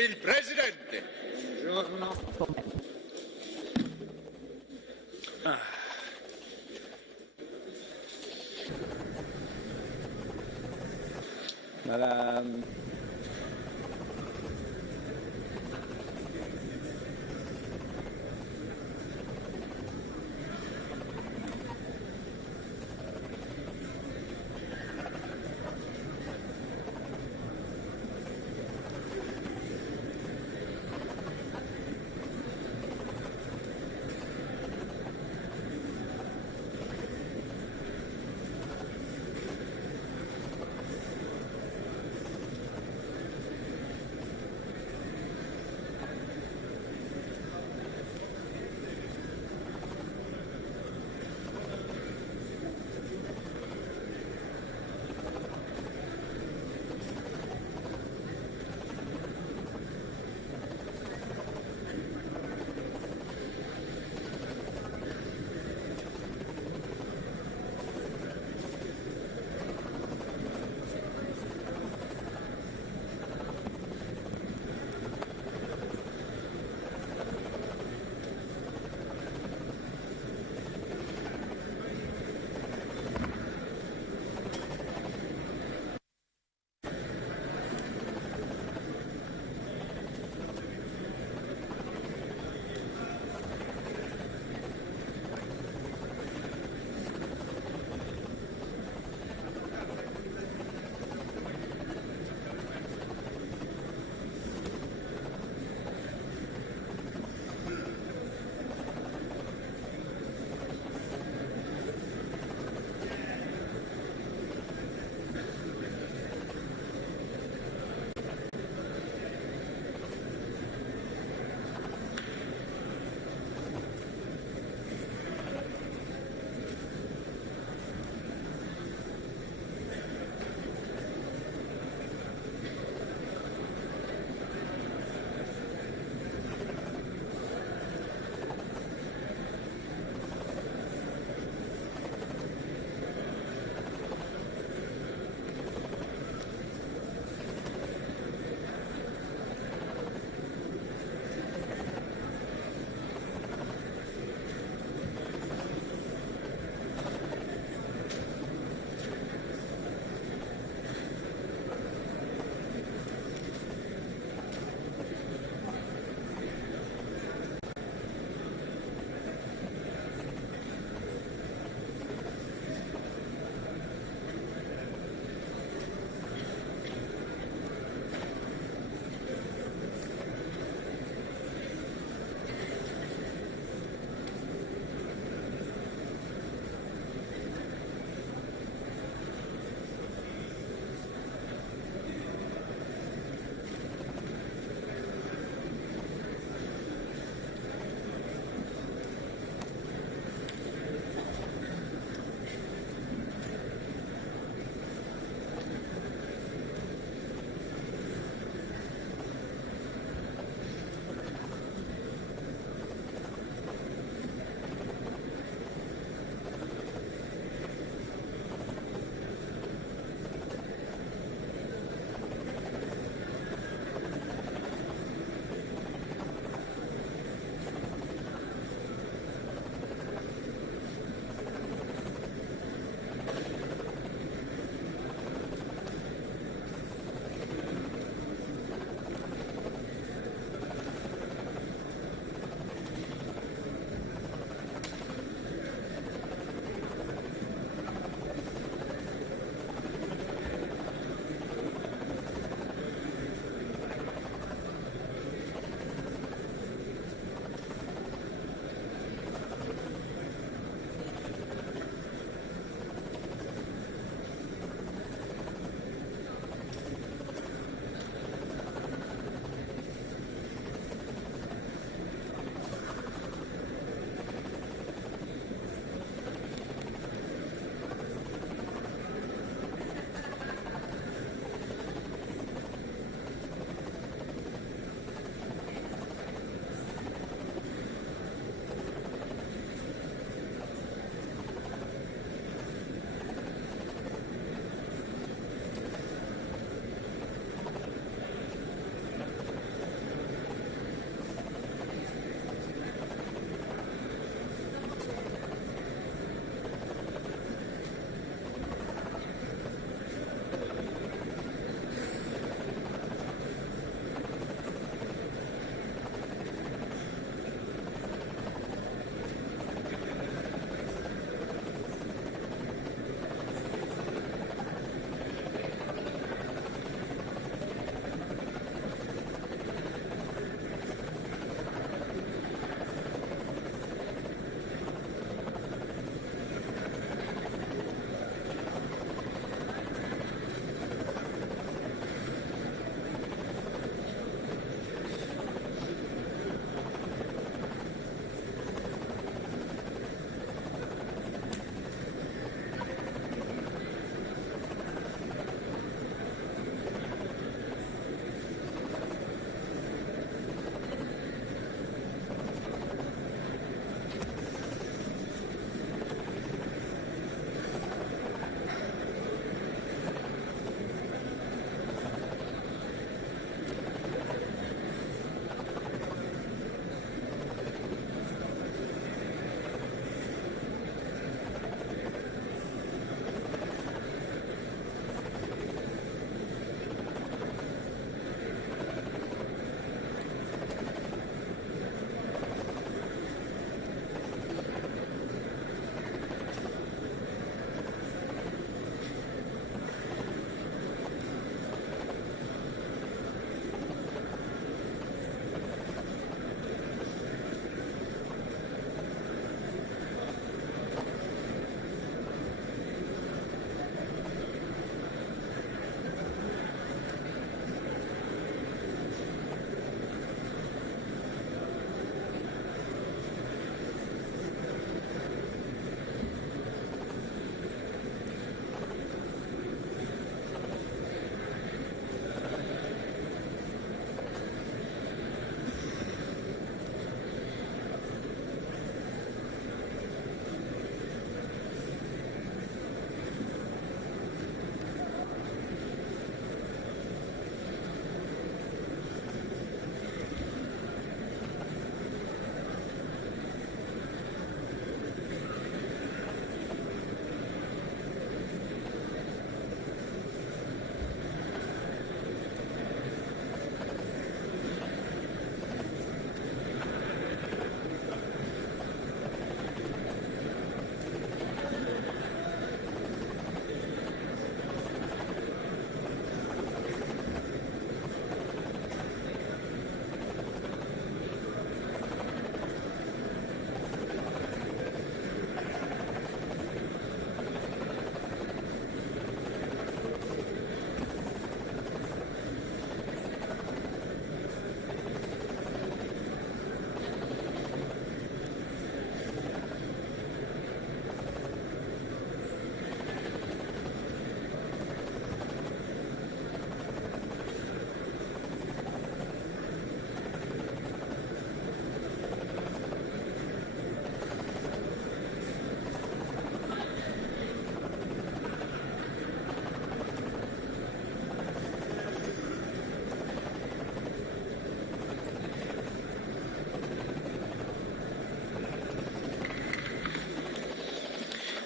Il Presidente. Buongiorno. Madame.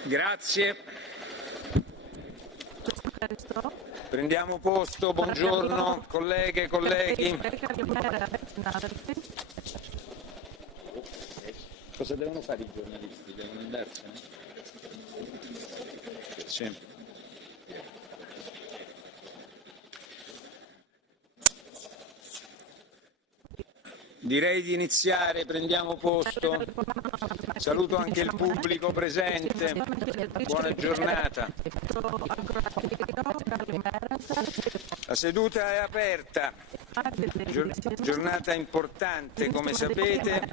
Grazie. Prendiamo posto, buongiorno colleghe e colleghi. Cosa devono fare i giornalisti? Devono andarsene? Sì. Direi di iniziare, prendiamo posto. Saluto anche il pubblico presente. Buona giornata. La seduta è aperta. Giornata importante, come sapete.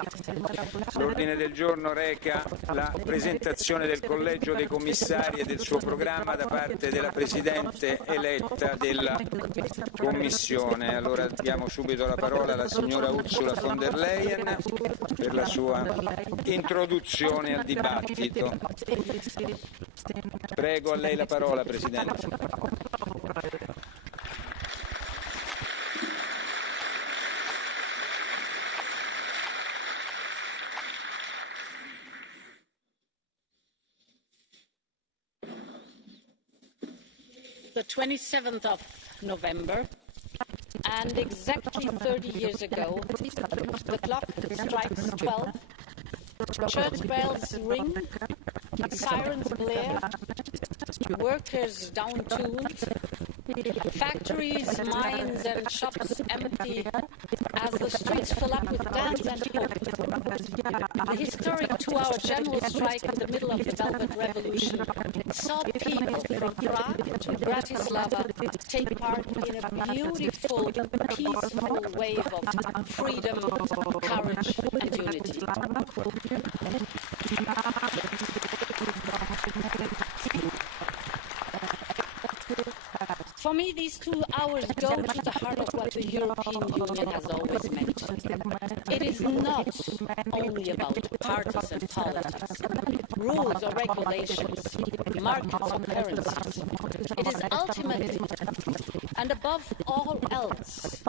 L'ordine del giorno reca la presentazione del Collegio dei Commissari e del suo programma da parte della Presidente eletta della Commissione. Allora diamo subito la parola alla signora Ursula von der Leyen per la sua introduzione al dibattito. Prego, a lei la parola, Presidente. The 27th of November, and exactly 30 years ago, the clock strikes 12, church bells ring, sirens blare, workers down tools, factories, mines and shops empty as the streets fill up with dance and hope. The historic 2-hour general strike in the middle of the Velvet Revolution saw people from Prague to Bratislava take part in a beautiful, peaceful wave of freedom, courage and unity. For me, these 2 hours go to the heart of what the European Union has always meant. It is not only about parties and politics, rules or regulations, markets or currencies. It is ultimately, and above all else,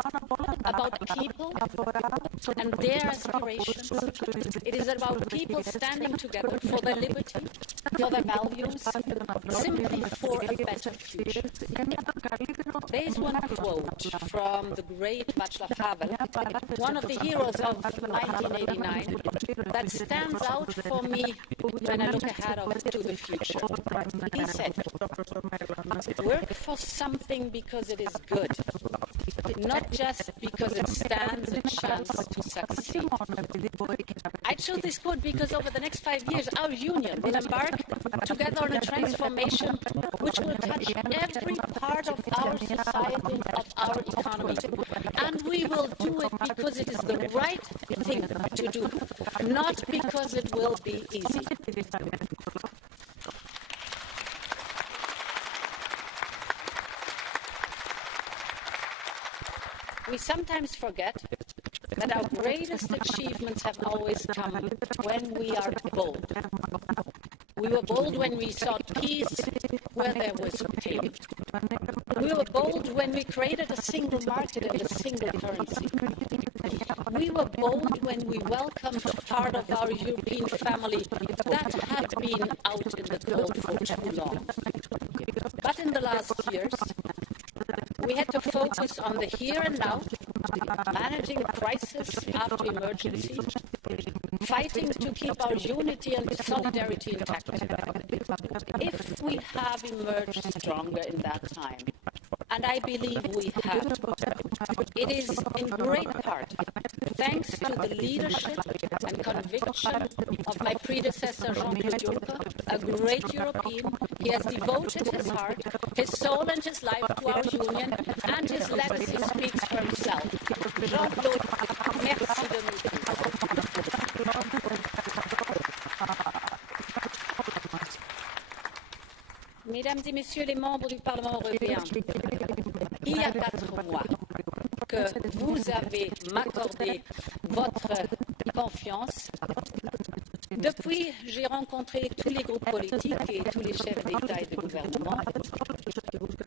about people and their aspirations. It is about people standing together for their liberty, for their values, simply for a better future. There is one quote from the great Václav Havel, one of the heroes of 1989, that stands out for me when I look ahead to the future. He said, "Work for something because it is good, not just because it stands a chance to succeed." I chose this quote because over the next 5 years, our union will embark together on a transformation which will touch every part of our society and of our economy. And we will do it because it is the right thing to do, not because it will be easy. We sometimes forget that our greatest achievements have always come when we are bold. We were bold when we sought peace where there was pain. We were bold when we created a single market and a single currency. We were bold when we welcomed part of our European family that had been out in the cold for too long. But in the last years, we had to focus on the here and now, managing crisis after emergency, fighting to keep our unity and solidarity intact. If we have emerged stronger in that time, and I believe we have, it is in great part thanks to the leadership and conviction of my predecessor Jean-Claude Juncker, a great European. He has devoted his heart, his soul and his life to our union, and his legacy speaks for himself. Jean-Claude, merci de nous. Mesdames et Messieurs les membres du Parlement européen, il y a 4 mois que vous avez m'accordé votre confiance. Depuis, j'ai rencontré tous les groupes politiques et tous les chefs d'État et de gouvernement.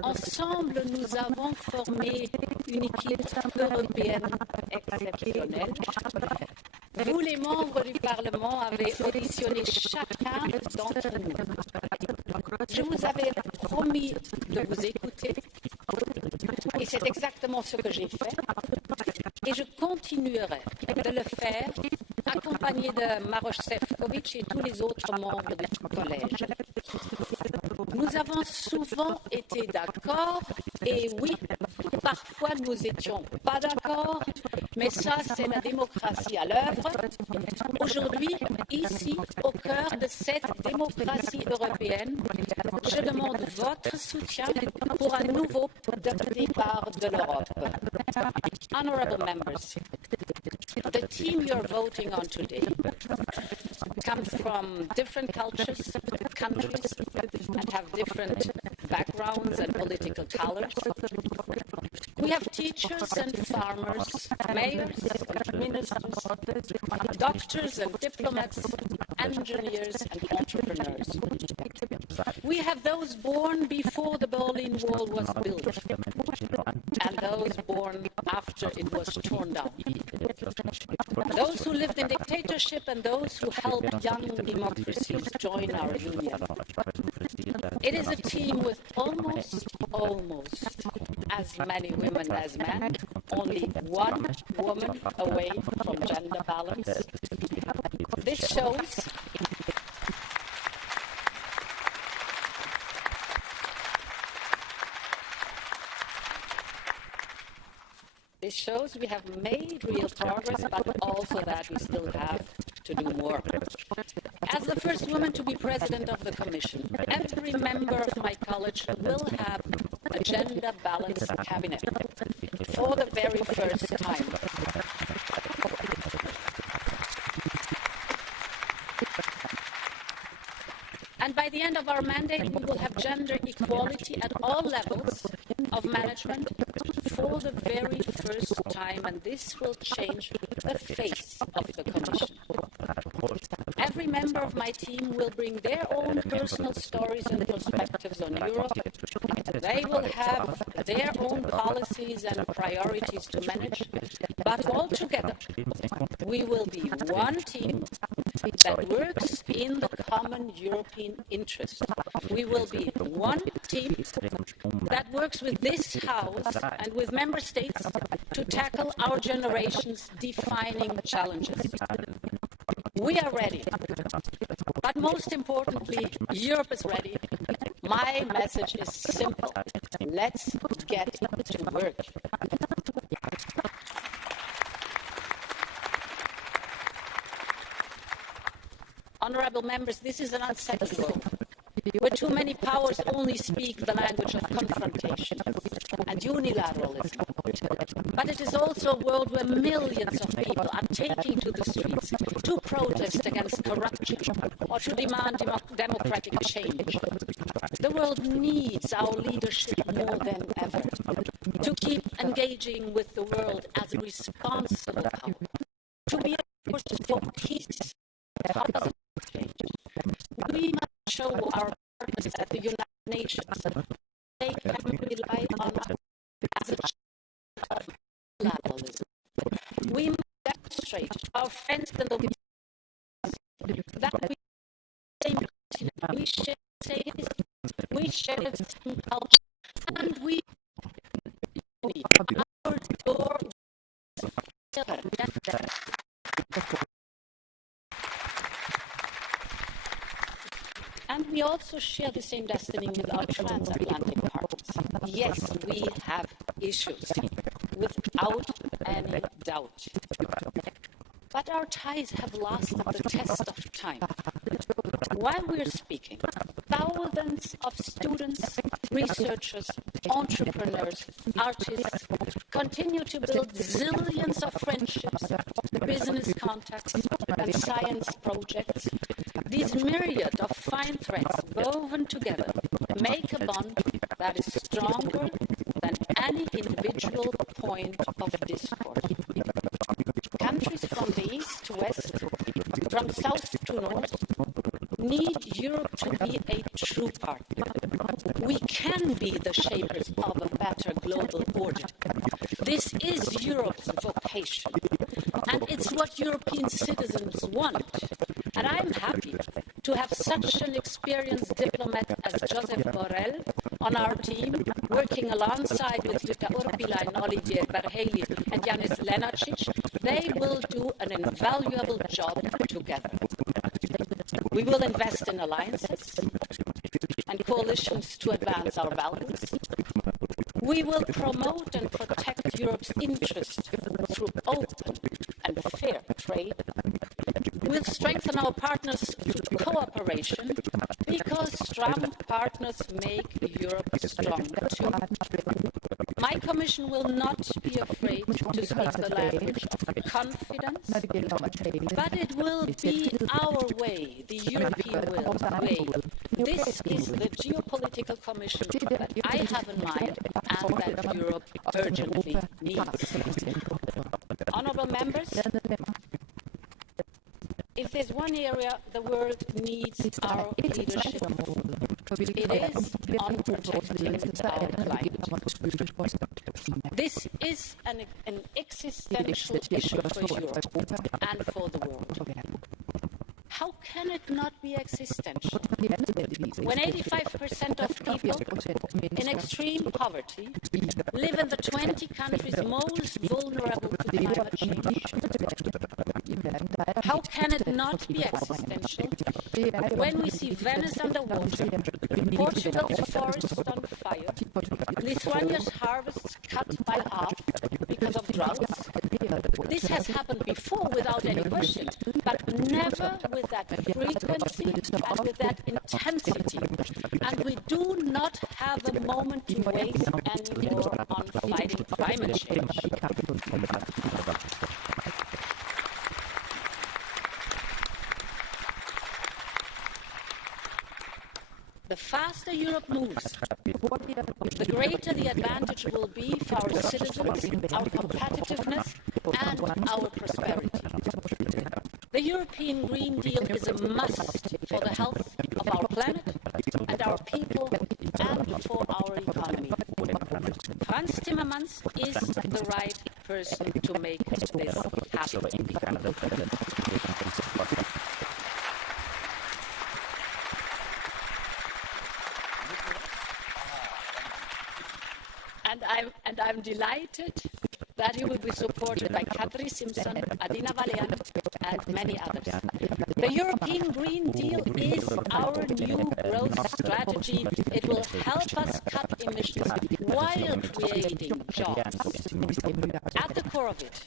Ensemble, nous avons formé une équipe européenne exceptionnelle. Vous, les membres du Parlement, avez auditionné chacun d'entre nous. Je vous avais promis de vous écouter et c'est exactement ce que j'ai fait et je continuerai de le faire accompagné de Maroš Šefčovič et tous les autres membres du collège. Nous avons souvent été d'accord et oui, parfois nous n'étions pas d'accord, mais ça c'est la démocratie à l'œuvre. Aujourd'hui, ici, au cœur de cette démocratie européenne, je demande votre soutien pour un nouveau départ de l'Europe. Honourable members, the team you're voting on today comes from different cultures, countries, and have different backgrounds and political colors. We have teachers and farmers, mayors and ministers, doctors and diplomats, engineers and entrepreneurs. We have those born before the Berlin Wall was built and those born after it was torn down. Those who lived in dictatorship and those who helped young democracies join our union. It is a team with almost as many women as men, only one woman away from gender balance. This shows we have made real progress, but also that we still have to do more. As the first woman to be president of the Commission, every member of my college will have a gender-balanced cabinet for the very first time. And by the end of our mandate, we will have gender equality at all levels of management for the very first time, and this will change the face of the Commission. Every member of my team will bring their own personal stories and perspectives on Europe. They will have their own policies and priorities to manage, but all together we will be one team that works in the common European interest. We will be one team that works with this House and with Member States to tackle our generation's defining challenges. We are ready, but most importantly, Europe is ready. My message is simple. Let's get to work. Honourable members, this is an unsettling world, where too many powers only speak the language of confrontation and unilateralism. But it is also a world where millions of people are taking to the streets to protest against corruption or to demand democratic change. The world needs our leadership more than ever to keep engaging with the world as a responsible power, to be a force for peace, positive change. We must show our partners at the United Nations they can rely on us as a child of multilateralism. We must demonstrate to our friends in the world that we share the same history, we share the same culture, and we our door and we also share the same destiny with our transatlantic partners. Yes, we have issues, without any doubt. But our ties have lasted the test of time. While we're speaking, thousands of students, researchers, entrepreneurs, artists continue to build zillions of friendships, business contacts, and science projects. These myriad of fine threads woven together make a bond that is stronger than any individual point of discord. Countries from the east to west, from south to north, need Europe to be a true partner. We can be the shapers of a better global order. This is Europe's vocation, and it's what European citizens want. And I'm happy to have such an experienced diplomat as Josep Borrell on our team, working alongside with Jutta Urpilainen, Olivier Verheyli and Yanis Lenarčič. They will do an invaluable job together. We will invest in alliances and coalitions to advance our values. We will promote and protect Europe's interests through open and fair trade. We'll strengthen our partners' cooperation because strong partners make Europe stronger too. My Commission will not be afraid to speak the language of confidence, but it will be our way, the European way. This is the geopolitical Commission that I have in mind and that Europe urgently needs. Honourable members, if there's one area the world needs our leadership, it is on protecting our climate. This is an existential issue for Europe and for the world. How can it not be existential? When 85% of people in extreme poverty live in the 20 countries most vulnerable to climate change. How can it not be existential when we see Venice underwater, Portugal's forests on fire, Lithuania's harvests cut by half because of droughts? This has happened before without any question, but never with that frequency and with that intensity. And we do not have a moment to waste anymore on fighting climate change. The faster Europe moves, the greater the advantage will be for our citizens, our competitiveness and our prosperity. The European Green Deal is a must for the health of our planet and our people and for our economy. Frans Timmermans is the right person to make this happen. And I'm delighted that he will be supported by Kadri Simpson, Adina Valiant, and many others. The European Green Deal is our new growth strategy. It will help us cut emissions while creating jobs. At the core of it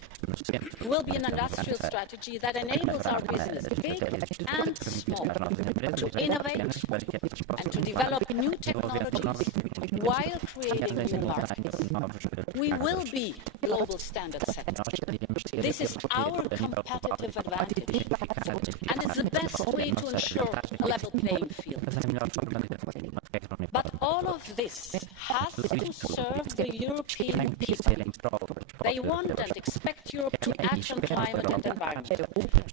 will be an industrial strategy that enables our business, big and small, to innovate and to develop new technologies while creating new markets. We will be global standard setters. This is our competitive advantage, and it's the best way to ensure a level playing field. But all of this has to serve the European people. They want and expect Europe to act on climate and environment.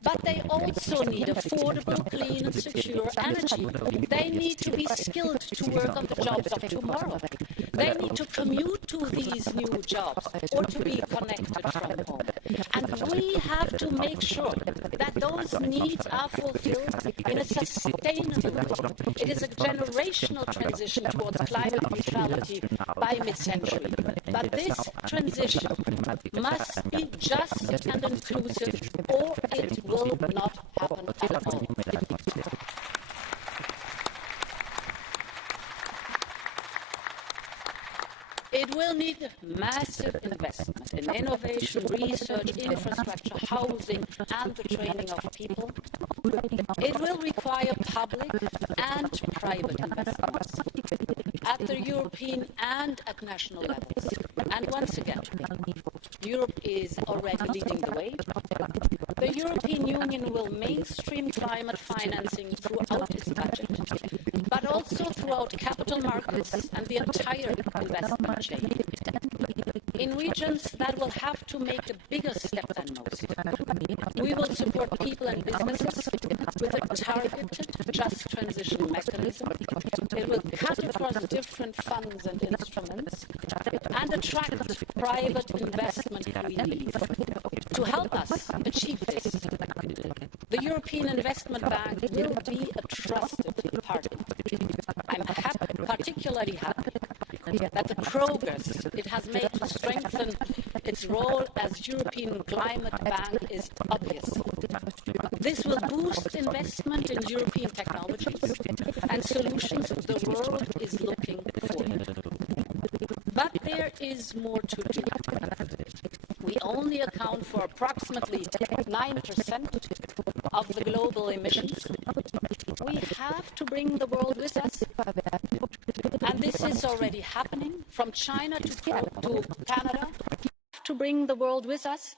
But they also need affordable, clean and secure energy. They need to be skilled to work on the jobs of tomorrow. They need to commute to these new jobs or to be connected from home. And we have to make sure that those needs are fulfilled in a sustainable way. It is a generational transition towards climate neutrality by mid-century. But this transition must be just and inclusive, or it will not happen at all. It will need massive investment in innovation, research, infrastructure, housing, and the training of people. It will require public and private investments at the European and at national levels. And once again, Europe is already leading the way. The European Union will mainstream climate financing throughout its budget, but also throughout capital markets and the entire investment chain. In regions that will have to make a bigger step than most, we will support people and businesses with a targeted just transition mechanism. It will cut across different funds and instruments and attract private investment we need. To help us achieve this, The European Investment Bank will be a trusted partner. I'm particularly happy that the progress it has made to strengthen its role as European Climate Bank is obvious. This will boost investment in European technologies and solutions the world is looking for. But there is more to do. We only account for approximately 9% of the global emissions. We have to bring the world with us. And this is already happening from China to Canada. To bring the world with us.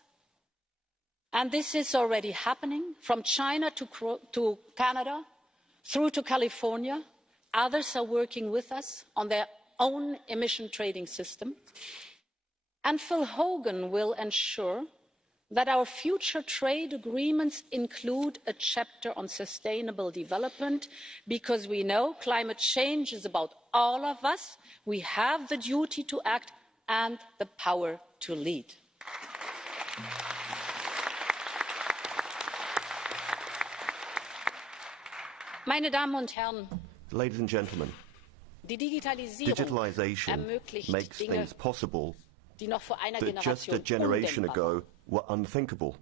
And this is already happening from China to Canada, through to California. Others are working with us on their own emission trading system. And Phil Hogan will ensure that our future trade agreements include a chapter on sustainable development, because we know climate change is about all of us. We have the duty to act and the power to lead. Meine Damen und Herren, ladies and gentlemen, die Digitalisierung makes Dinge, things possible die noch vor einer that just a Generation generation ago were unthinkable.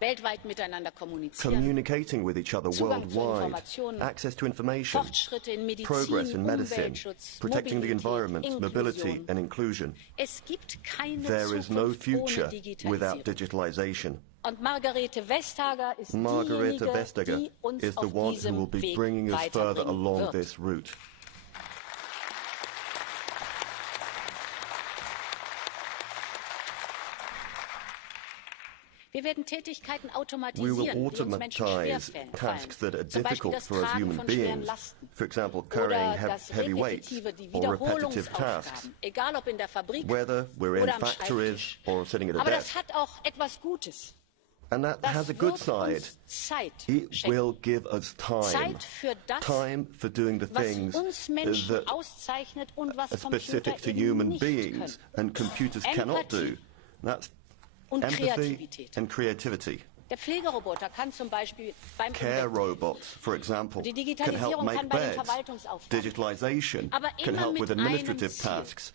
Weltweit miteinander kommunizieren, Communicating with each other Zugang zu worldwide, Informationen, access to information, Fortschritte in Medizin, progress in medicine, Umweltschutz, protecting the Mobilität, environment, mobility Inklusion. and inclusion. Es gibt keine There is no Zukunft future ohne without Digitalisierung. digitalization. Und Margarete Vestager ist Margarete diejenige, Vestager die uns is the auf one who diesem will be Weg bringing us further weiterbringen along wird. this route. Wir werden Tätigkeiten We will automatisieren, die uns Menschen automatize schwerfallen. tasks that are Zum Beispiel difficult das for us Tragen human von schweren beings, Lasten. for example, Oder carrying das heavy weights Repetitive, die or repetitive tasks, Wiederholungsaufgaben, egal ob in der Fabrik whether we're in oder am factories Schreibtisch. or sitting at a Aber das desk. hat auch etwas Gutes. And that Das has a good wird side. uns Zeit It schenken. will give us time. Zeit für das, Time for doing the was things uns Menschen that auszeichnet und was are specific to Computer eben human nicht beings können. and computers cannot do. Empathie That's und empathy Kreativität. and creativity. Der Pflegeroboter kann zum Beispiel beim Care Umweltbericht robots, for example, Die can help Digitalisierung make kann bei den beds. Verwaltungsaufgaben Digitalization Aber can immer help mit with administrative einem Ziel. tasks,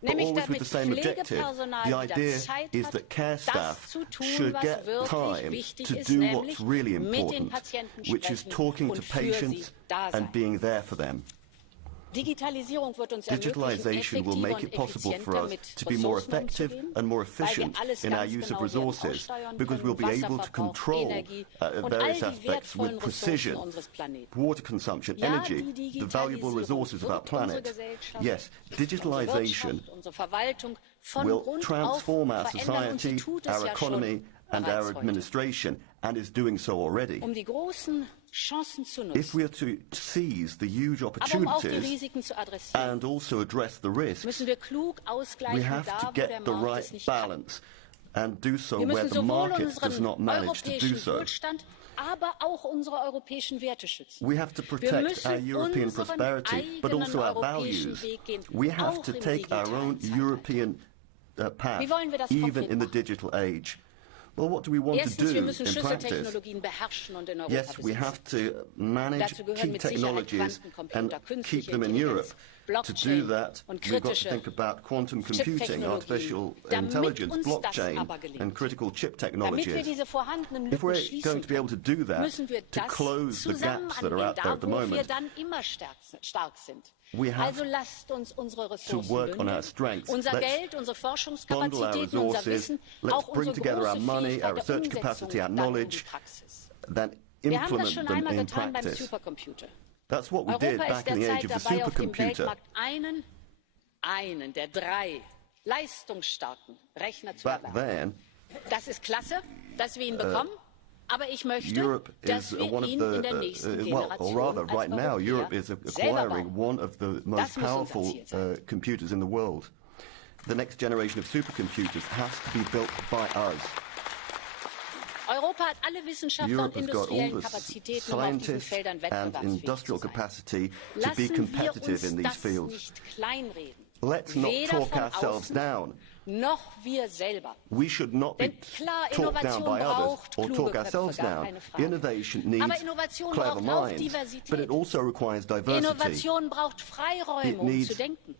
but Nämlich always with damit the same objective. Pflegepersonal The wieder idea Zeit is hat, that care das staff zu tun, should was get wirklich time wichtig to ist, do nämlich what's really mit den important, Patienten which is sprechen talking to und für patients sie da sein. and being there for them. Digitalisierung wird uns ermöglichen, Digitalization will make effektiver it und possible for effizienter us mit to be more Ressourcen effective umzugehen, and more weil wir efficient alles in our ganz use of genau werden resources, aussteuern because können, we'll be able to Wasserverbrauch, control Energie und various all die aspects wertvollen with Ressourcen precision. unseres Planeten. Water consumption, Ja, energy, die the valuable resources of our wird unsere planet. Gesellschaft, Yes, unsere digitalization Wirtschaft, unsere Verwaltung von will Grund transform auf our verändern, und sie society, tut es our ja economy schon and bereits our heute. administration, and is doing so already. Die großen Chancen zu If we nutzen, are to seize the huge aber auch die opportunities Risiken zu adressieren, and also address the risks, müssen wir klug we ausgleichen, have da to wo der get the Markt es right nicht kann. balance and do so Wir where müssen the sowohl market does unseren not manage to do europäischen so. Wohlstand, aber auch unsere europäischen Werte schützen. We have to Wir protect müssen our European unseren prosperity, but eigenen also our europäischen values. Weg gehen, We have auch to im take our own digitalen Zeitalter. European path, Wie wollen wir das even konkret in the machen? digital age. Well, what do we want to Erstens, do wir müssen in practice? Schlüsseltechnologien beherrschen und in Europa Yes, we besitzen. have to manage Dazu gehören key mit Sicherheit technologies Quantencomputer, and künstliche keep them in Europe. Intelligenz, To do Blockchain that, und we've got to kritische think about quantum computing, Chiptechnologien. artificial Damit intelligence, uns das blockchain, aber gelingt, and critical chip damit wir technologies. diese vorhandenen If Lücken we're schließen going to be able to können, do that, müssen wir to das close the zusammen gaps that are angehen, out there da at the wo wir moment, dann immer stark sind. we have Also lasst uns unsere to Ressourcen work on our bündeln, strengths. unser Let's Geld, unsere bundle our Forschungskapazitäten, unser resources, Wissen, let's auch bring unsere together our große money, our Fähigkeit der research Umsetzung capacity, our dann in die knowledge, Praxis. then Wir haben das implement schon them einmal in getan beim practice. Supercomputer. That's what we did Europa ist back in the age derzeit of the dabei, auf dem supercomputer. Weltmarkt einen der 3 leistungsstarken Rechner zu Back erwerben. then, Das ist klasse, dass wir ihn bekommen, aber ich möchte, Europe dass is wir one of ihn in der nächsten the, or Generation rather, als right now, Europäer Europe is selber acquiring bauen. one of the most Das muss unser powerful Ziel sein. computers in the world. The next generation of supercomputers has to be built by us. Europa hat alle Wissenschaftler Europe und has got all industriellen the Kapazitäten, um auf diesen scientists Feldern and wettbewerbsfähig zu industrial sein. capacity to be Lassen wir competitive uns in these das fields. nicht kleinreden. Let's not Weder talk von ourselves außen down, noch wir selber. We should not be Denn klar, talked down Innovation by others braucht or kluge talk Köpfe, ourselves gar down. keine Frage. Innovation needs Aber Innovation clever braucht auch minds, Diversität. but it also requires diversity. Innovation braucht Freiräume, It um needs zu denken.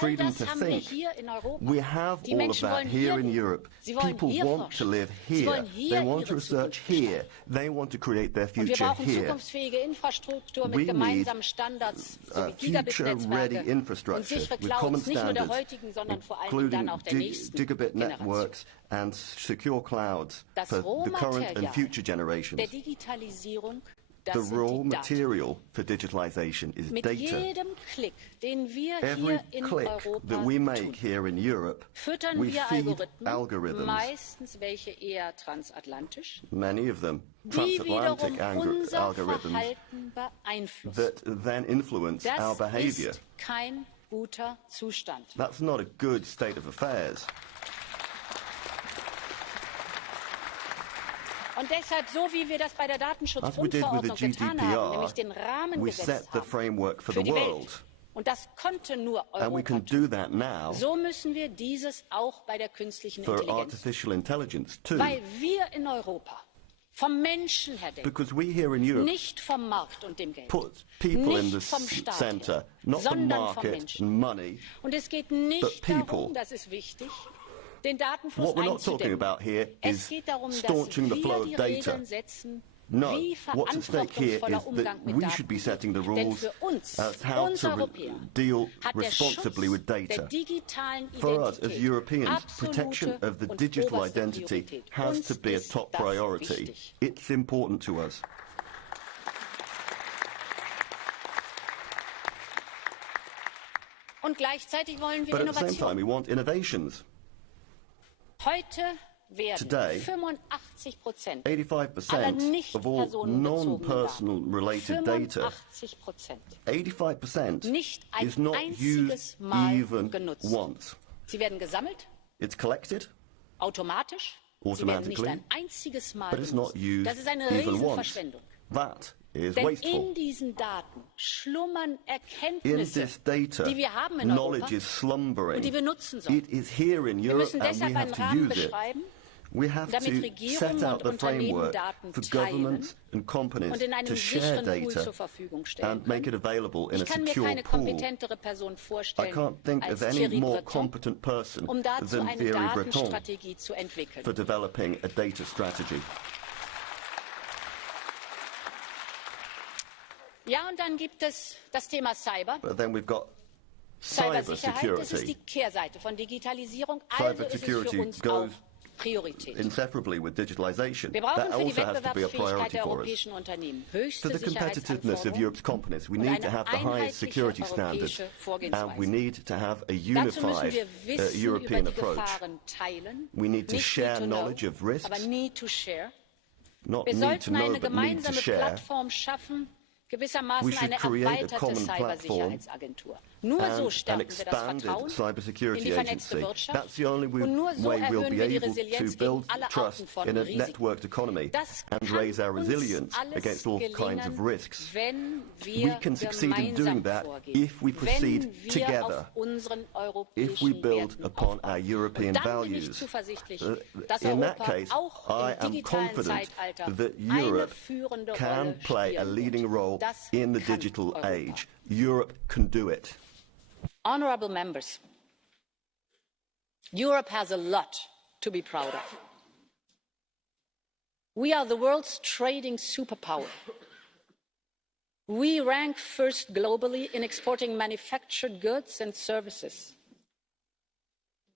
freedom All to das haben wir think. hier in Europa. We have Die all of Menschen that wollen here hier in leben. Europe. Sie wollen People hier want to forschen. live Sie here. wollen hier They want to ihre research Zukunft here. They want to create their Und wir future brauchen here. zukunftsfähige Infrastruktur We mit need gemeinsamen Standards sowie future-ready Gigabit-Netzwerke und infrastructure sichere with common Clouds, nicht nur der standards, heutigen, sondern vor allem dann including auch der nächsten gigabit Generation. networks and secure clouds Das for the current and Rohmaterial future generations. der Digitalisierung, The das raw sind die Daten. material for digitalization is Mit data. jedem Klick, den wir Every hier in click Europa that we make tun, here in Europe, füttern we wir feed Algorithmen, meistens welche eher transatlantisch, many of them die wiederum transatlantic unser algorithms Verhalten beeinflussen. that then influence our Das behavior. ist kein guter Zustand. That's not a good state of affairs. Und deshalb, so wie wir das bei der As we did with the Datenschutzgrundverordnung getan haben, nämlich den GDPR, Rahmen we set gesetzt the haben framework for für the die world. Welt. Und das konnte nur And we Europa can tun. do that now So müssen wir dieses auch bei der künstlichen for Intelligenz. artificial intelligence too. Weil wir in Europa vom Menschen her denken, Because we here in Europe nicht vom Markt und dem Geld, put people in the nicht vom Staat center, her, not the sondern vom market Menschen. and money. Und es geht But nicht people. darum, das ist wichtig, den Datenfluss What we're not talking einzudämmen. about here Es is geht darum, dass staunching the flow wir of die data. Regeln setzen, No, wie what's at stake here is verantwortungsvoller Umgang that mit we Daten should be geht. setting the Denn rules für uns, as how uns to Europäer, deal hat der responsibly Schutz with der data. digitalen For us as Identität Europeans, protection absolute of the und digital oberste identity Priorität. has Uns to be a ist top das priority. wichtig. It's important to us. Und gleichzeitig wollen wir But at the same time, Innovation. we want innovations. Heute werden Today, 85% aller 85% nicht of all personenbezogenen non-personal Daten, related data, 85%, 85% nicht ein is not einziges used Mal even genutzt. once. Sie werden gesammelt, It's collected, automatisch. Sie werden nicht automatically, ein einziges Mal but it's not genutzt. used Das ist eine even once. Riesenverschwendung. That is Denn wasteful. in diesen Daten schlummern In Erkenntnisse, this data, die wir haben in knowledge Europa is slumbering. und die wir nutzen sollen. It is here in Wir Europe müssen and deshalb we have einen to Rahmen use it. beschreiben, We have damit to Regierungen set out und the framework Unternehmen for Daten governments teilen and companies und in einem to share sicheren Pool data zur Verfügung stellen and make it können. available in a Ich kann mir secure keine pool. kompetentere Person I vorstellen can't think als of any Thierry more Breton, competent person um dazu than eine Thierry Breton Datenstrategie zu entwickeln. for developing a data strategy. Ja, und dann gibt es das Thema Cyber. But then we've got Cybersicherheit, das ist die cybersecurity. Kehrseite von Digitalisierung, also ist es für Cybersecurity uns auch goes Priorität. inseparably with digitalization. Wir brauchen That für die also has to be a Wettbewerbsfähigkeit priority der for us. europäischen Unternehmen For höchste the competitiveness of Sicherheitsanforderungen Europe's companies, we und need to eine have the highest einheitliche security standards, europäische and we Vorgehensweise. need to have a Dazu müssen unified wir Wissen European über die approach. Gefahren teilen, We need to nicht share need to knowledge know, of risks, aber need to share. not Wir need to sollten know, eine but need to gemeinsame share. Plattform schaffen, We gewissermaßen should eine create a erweiterte common platform Cybersicherheitsagentur. Nur so and an stärken wir das expanded Vertrauen in cybersecurity die vernetzte agency. Wirtschaft That's the only und nur so way we'll erhöhen be wir die able to Resilienz build gegen alle trust Arten von in a Risiken. networked economy Das and kann raise our uns resilience alles against all kinds of gelingen, risks. wenn We wir can succeed in doing gemeinsam that vorgehen, if we proceed wenn wir together, auf unseren if we europäischen build Werten upon aufbauen. our European Und dann bin ich values. zuversichtlich, dass In that Europa case, auch I im am digitalen confident Zeitalter that eine Europe führende can Rolle play a spielen leading wird. role Das in the kann digital Europa. age. Europe can do it. Honourable members, Europe has a lot to be proud of. We are the world's trading superpower. We rank first globally in exporting manufactured goods and services.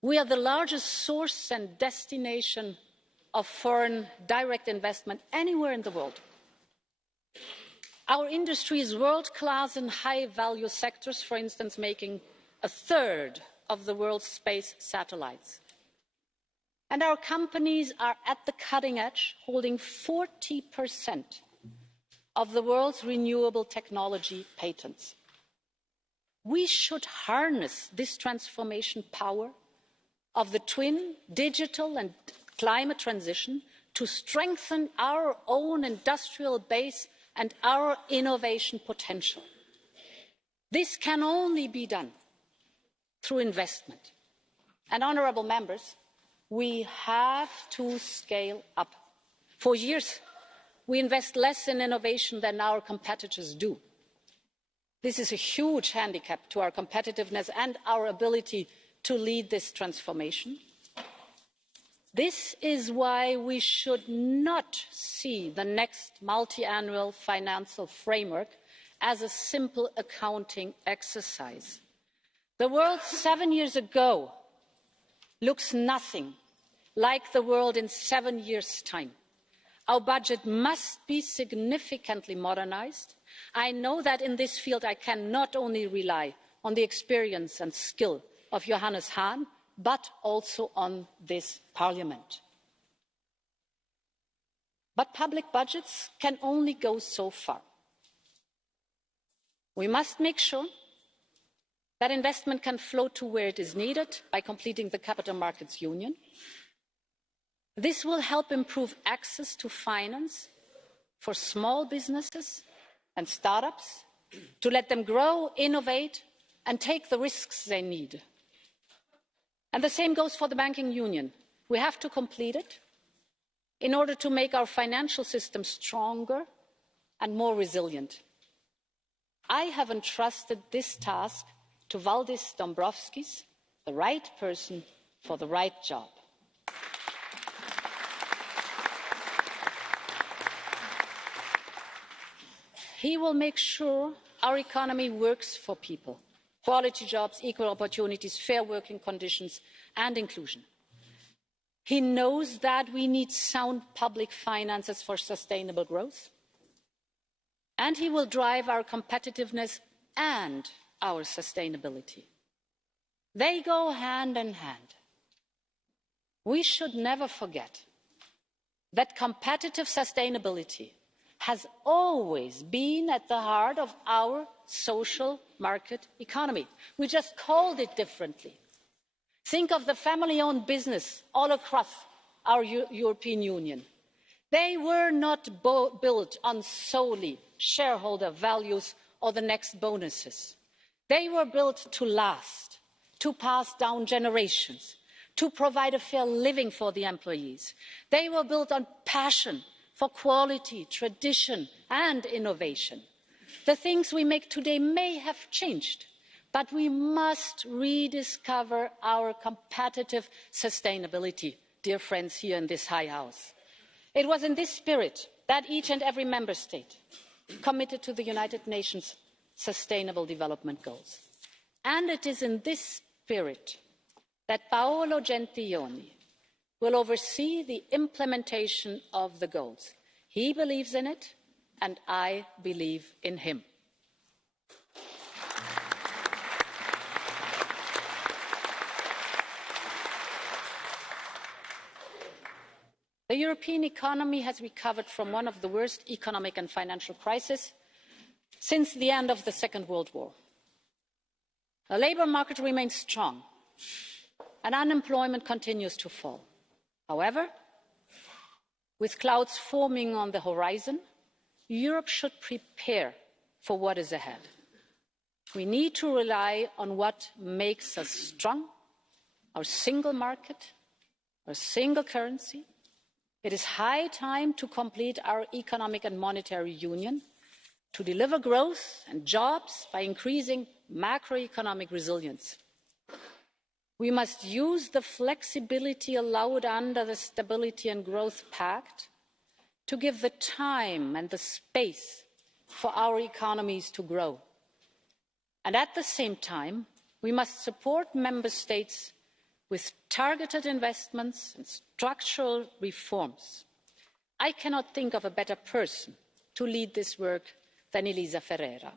We are the largest source and destination of foreign direct investment anywhere in the world. Our industry is world-class in high-value sectors, for instance, making a third of the world's space satellites. And our companies are at the cutting edge, holding 40% of the world's renewable technology patents. We should harness this transformation power of the twin digital and climate transition to strengthen our own industrial base and our innovation potential. This can only be done through investment, And honourable members, we have to scale up. For years, we invest less in innovation than our competitors do. This is a huge handicap to our competitiveness and our ability to lead this transformation. This is why we should not see the next multi-annual financial framework as a simple accounting exercise. The world 7 years ago looks nothing like the world in 7 years' time. Our budget must be significantly modernised. I know that in this field I can not only rely on the experience and skill of Johannes Hahn, but also on this Parliament. But public budgets can only go so far. We must make sure that investment can flow to where it is needed by completing the Capital Markets Union. This will help improve access to finance for small businesses and startups, to let them grow, innovate, and take the risks they need. And the same goes for the banking union. We have to complete it in order to make our financial system stronger and more resilient. I have entrusted this task to Valdis Dombrovskis, the right person for the right job. He will make sure our economy works for people. Quality jobs, equal opportunities, fair working conditions and inclusion. He knows that we need sound public finances for sustainable growth. And he will drive our competitiveness and our sustainability. They go hand in hand. We should never forget that competitive sustainability has always been at the heart of our social market economy. We just called it differently. Think of the family-owned business all across our European Union. They were not built on solely shareholder values or the next bonuses. They were built to last, to pass down generations, to provide a fair living for the employees. They were built on passion for quality, tradition and innovation. The things we make today may have changed, but we must rediscover our competitive sustainability, dear friends here in this high house. It was in this spirit that each and every member state committed to the United Nations Sustainable Development Goals. And it is in this spirit that Paolo Gentiloni will oversee the implementation of the goals. He believes in it, and I believe in him. The European economy has recovered from one of the worst economic and financial crises since the end of the Second World War. The labour market remains strong and unemployment continues to fall. However, with clouds forming on the horizon, Europe should prepare for what is ahead. We need to rely on what makes us strong, our single market, our single currency. It is high time to complete our economic and monetary union, to deliver growth and jobs by increasing macroeconomic resilience. We must use the flexibility allowed under the Stability and Growth Pact to give the time and the space for our economies to grow. And at the same time, we must support member states with targeted investments and structural reforms. I cannot think of a better person to lead this work than Elisa Ferreira.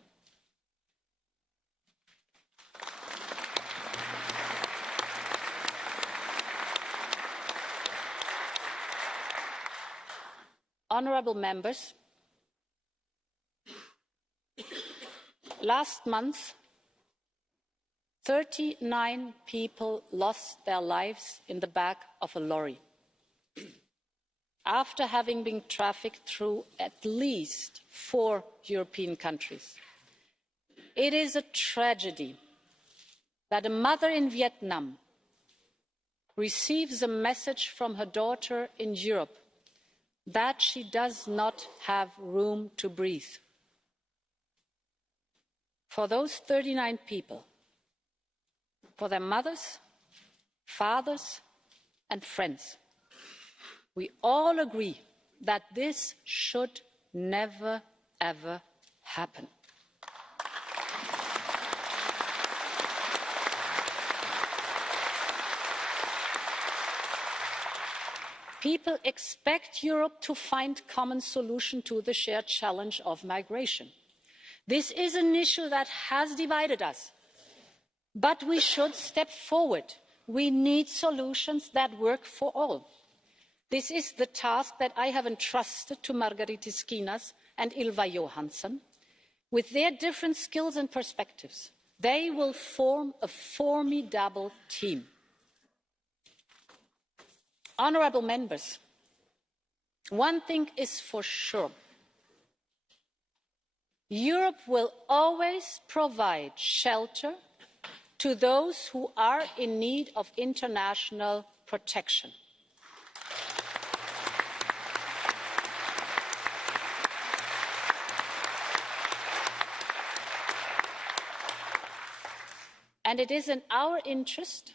Honourable members, last month, 39 people lost their lives in the back of a lorry after having been trafficked through at least 4 European countries. It is a tragedy that a mother in Vietnam receives a message from her daughter in Europe that she does not have room to breathe. For those 39 people, for their mothers, fathers, and friends, we all agree that this should never, ever happen. People expect Europe to find a common solution to the shared challenge of migration. This is an issue that has divided us, but we should step forward. We need solutions that work for all. This is the task that I have entrusted to Margrethe Skinas and Ylva Johansson. With their different skills and perspectives, they will form a formidable team. Honourable members, one thing is for sure. Europe will always provide shelter to those who are in need of international protection. And it is in our interest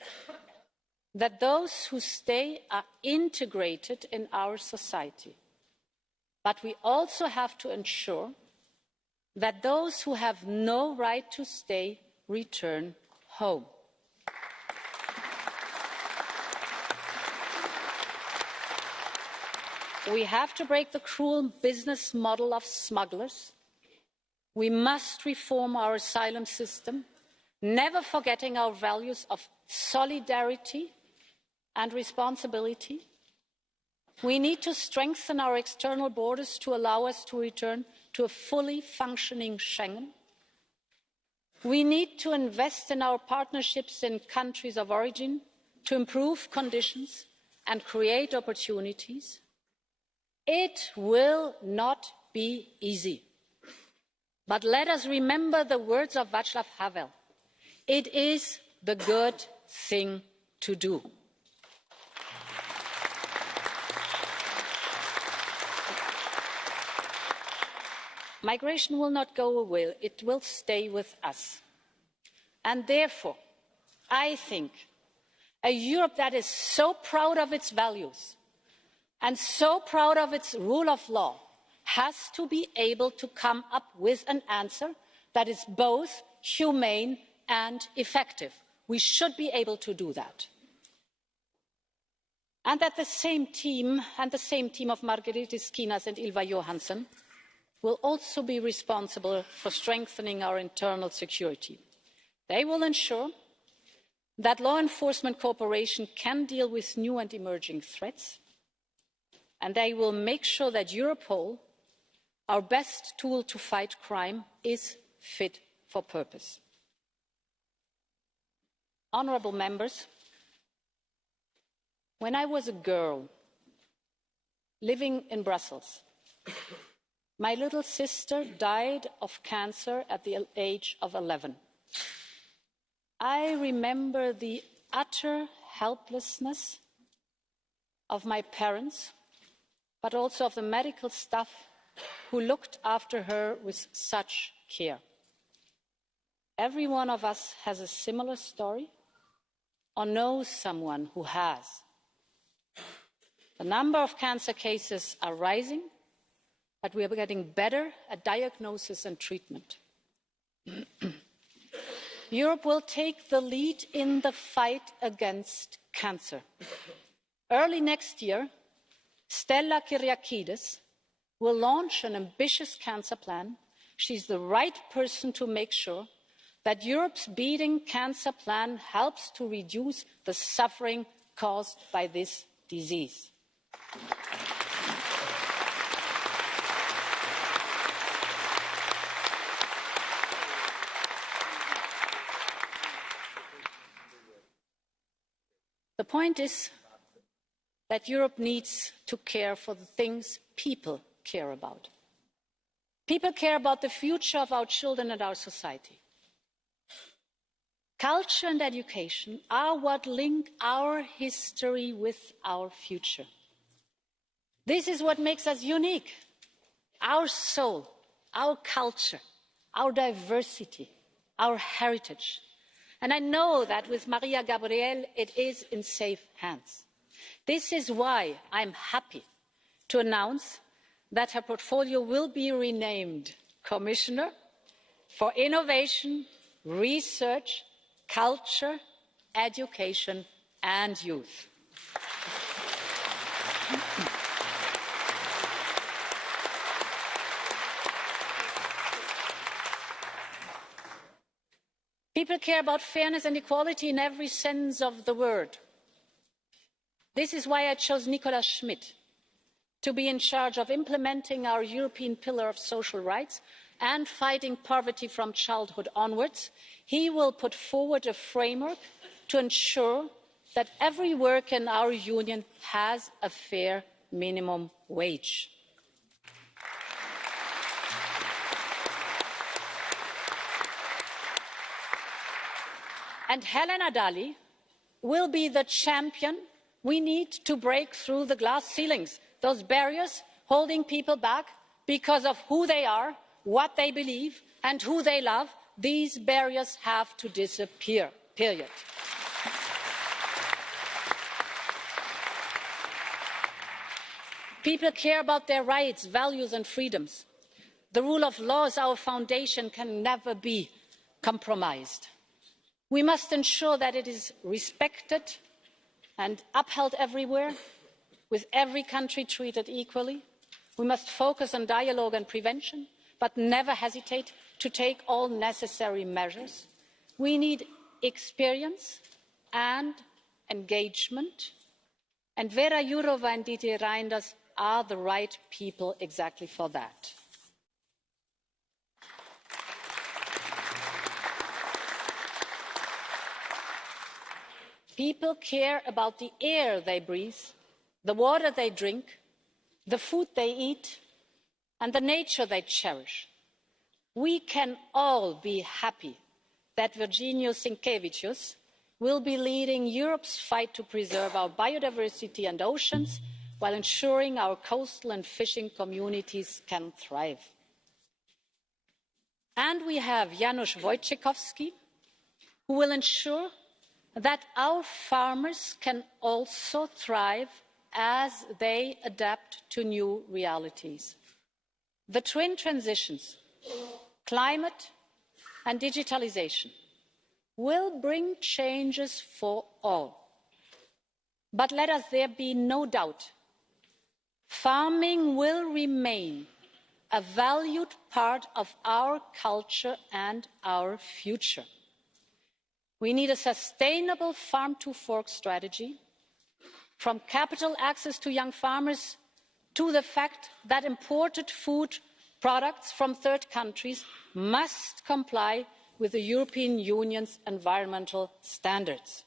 that those who stay are integrated in our society. But we also have to ensure that those who have no right to stay return home. We have to break the cruel business model of smugglers. We must reform our asylum system, never forgetting our values of solidarity and responsibility. We need to strengthen our external borders to allow us to return to a fully functioning Schengen. We need to invest in our partnerships in countries of origin to improve conditions and create opportunities. It will not be easy. But let us remember the words of Václav Havel. It is the good thing to do. Migration will not go away, it will stay with us. And therefore, I think a Europe that is so proud of its values and so proud of its rule of law has to be able to come up with an answer that is both humane and effective. We should be able to do that. And that the same team of Margrethe Skinas and Ylva Johansson will also be responsible for strengthening our internal security. They will ensure that law enforcement cooperation can deal with new and emerging threats, and they will make sure that Europol, our best tool to fight crime, is fit for purpose. Honourable members, when I was a girl living in Brussels, my little sister died of cancer at the age of 11. I remember the utter helplessness of my parents, but also of the medical staff who looked after her with such care. Every one of us has a similar story or knows someone who has. The number of cancer cases are rising, but we are getting better at diagnosis and treatment. Europe will take the lead in the fight against cancer. Early next year, Stella Kyriakides will launch an ambitious cancer plan. She's the right person to make sure that Europe's Beating Cancer Plan helps to reduce the suffering caused by this disease. The point is that Europe needs to care for the things people care about. People care about the future of our children and our society. Culture and education are what link our history with our future. This is what makes us unique. Our soul, our culture, our diversity, our heritage. And I know that with Maria Gabriel, it is in safe hands. This is why I'm happy to announce that her portfolio will be renamed Commissioner for Innovation, Research, Culture, Education and Youth. People care about fairness and equality in every sense of the word. This is why I chose Nicolas Schmit to be in charge of implementing our European Pillar of Social Rights and fighting poverty from childhood onwards. He will put forward a framework to ensure that every worker in our union has a fair minimum wage. And Helena Dalli will be the champion we need to break through the glass ceilings, those barriers holding people back because of who they are, what they believe and who they love. These barriers have to disappear, period. People care about their rights, values and freedoms. The rule of law is our foundation, can never be compromised. We must ensure that it is respected and upheld everywhere, with every country treated equally. We must focus on dialogue and prevention, but never hesitate to take all necessary measures. We need experience and engagement, and Vera Jourova and Didier Reynders are the right people exactly for that. People care about the air they breathe, the water they drink, the food they eat, and the nature they cherish. We can all be happy that Virginijus Sinkevicius will be leading Europe's fight to preserve our biodiversity and oceans while ensuring our coastal and fishing communities can thrive. And we have Janusz Wojciechowski, who will ensure that our farmers can also thrive as they adapt to new realities. The twin transitions, climate and digitalization, will bring changes for all. But let us there be no doubt, farming will remain a valued part of our culture and our future. We need a sustainable farm-to-fork strategy, from capital access to young farmers to the fact that imported food products from third countries must comply with the European Union's environmental standards.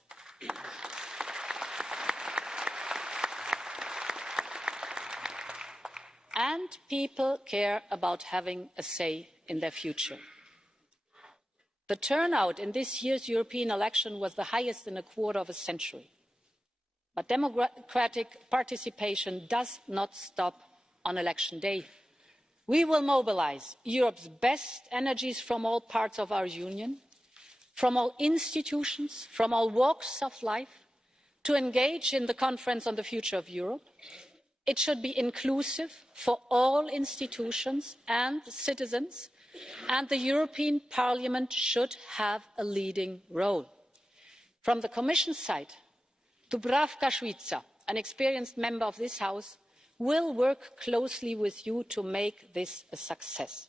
And people care about having a say in their future. The turnout in this year's European election was the highest in a quarter of a century. But democratic participation does not stop on election day. We will mobilise Europe's best energies from all parts of our Union, from all institutions, from all walks of life, to engage in the Conference on the Future of Europe. It should be inclusive for all institutions and citizens, and the European Parliament should have a leading role. From the Commission side, Dubravka Šuica, an experienced member of this House, will work closely with you to make this a success.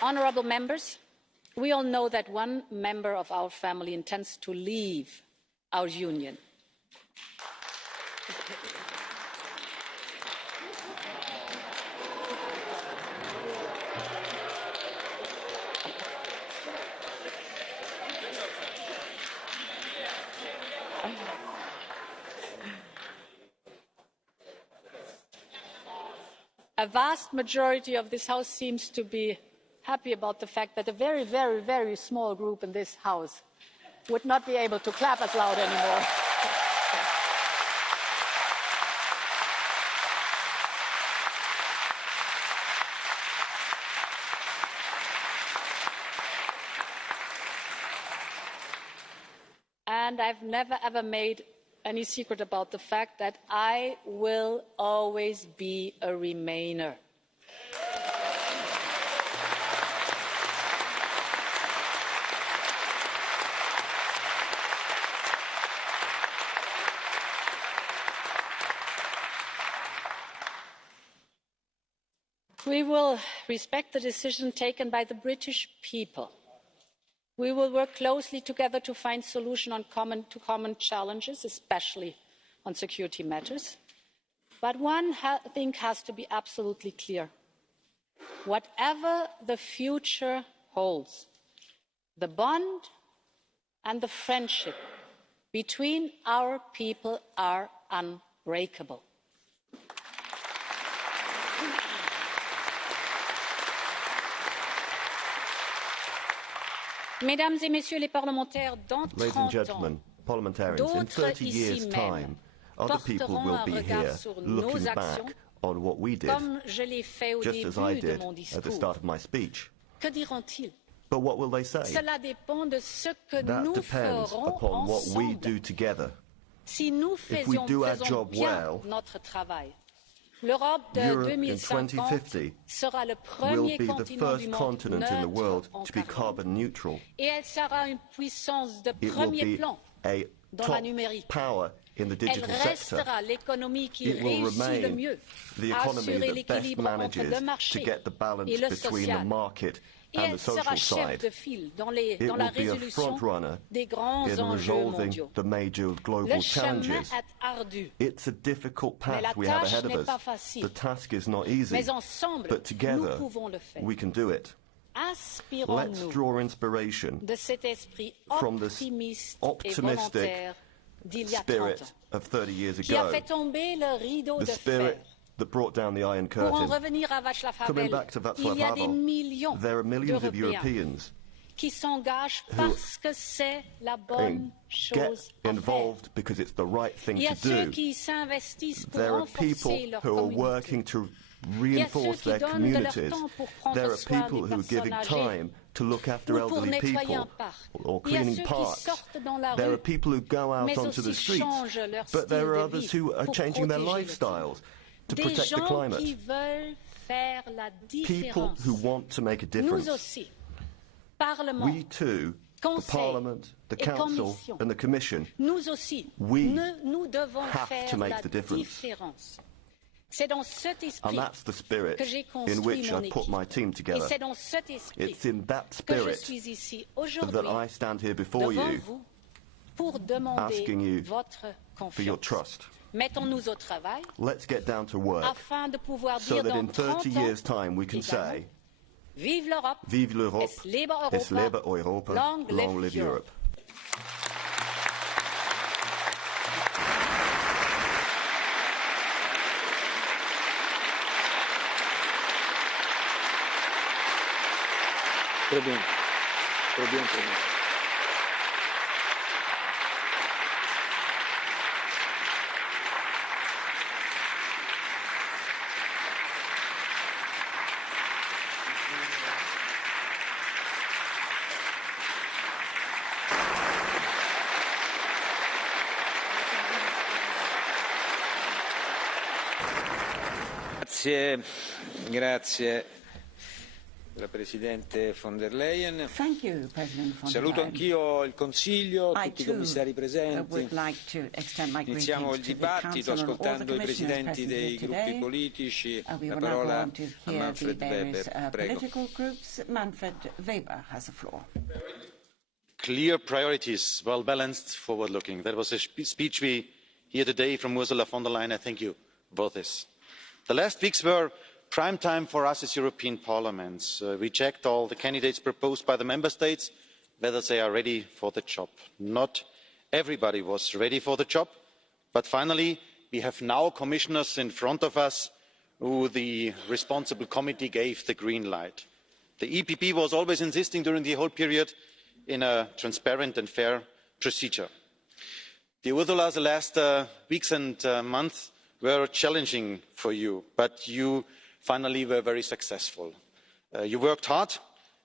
Honourable members, we all know that one member of our family intends to leave our Union. a vast majority of this House seems to be happy about the fact that a very, very, very small group in this House would not be able to clap as loud anymore. And I've never ever made any secret about the fact that I will always be a Remainer. We will respect the decision taken by the British people. We will work closely together to find solutions to common challenges, especially on security matters. But one thing has to be absolutely clear. Whatever the future holds, the bond and the friendship between our people are unbreakable. Mesdames et messieurs les parlementaires, dans 30 Ladies and gentlemen, parliamentarians, in 30 years' time, other people will be here looking back on what we did, just as I did at the start of my speech. But what will they say? That depends upon what we do together. If we do our job well, Europe in 2050 will be the first continent in the world to be carbon neutral. It will be a top power in the digital sector. It will remain the economy that best manages to get the balance between the market and the social side. It will be a front-runner in resolving the major global challenges. It's a difficult path we have ahead of us. The task is not easy, but together we can do it. Let's draw inspiration from this optimistic spirit of 30 years ago, the spirit that brought down the Iron Curtain. Coming back to Václav Havel, there are millions of Europeans who get involved because it's the right thing to do. There are people who are working to reinforce their communities. There are people who are giving time to look after elderly people or cleaning parks. There are people who go out onto the streets, but there are others who are changing their lifestyles to protect the climate. People who want to make a difference. We too, the Parliament, the Council and the Commission, we have to make the difference. And that's the spirit in which I put my team together. It's in that spirit that I stand here before you, asking you for your trust. Let's get down to work so that in 30 years' time we can say, Vive l'Europe, es lebe Europa, long live Europe. Très bien. Très bien, très bien. Grazie la Presidente von der Leyen. Thank you, President von der Saluto Leyen. anch'io il Consiglio, tutti i commissari presenti. Would like to extend my Iniziamo il greetings to the dibattito Council and all the ascoltando i commissioners presidenti present dei here gruppi today. politici. We La will now go parola on to a hear the Manfred various Weber. Prego. political groups. Manfred Weber has the floor. Clear priorities, well balanced, forward looking. That was a speech we hear today from Ursula von der Leyen. I thank you for this. The last weeks were prime time for us as European Parliament. We checked all the candidates proposed by the member states, whether they are ready for the job. Not everybody was ready for the job, but finally we have now commissioners in front of us who the responsible committee gave the green light. The EPP was always insisting during the whole period in a transparent and fair procedure. Ursula, the last weeks and months were challenging for you, but you finally were very successful. You worked hard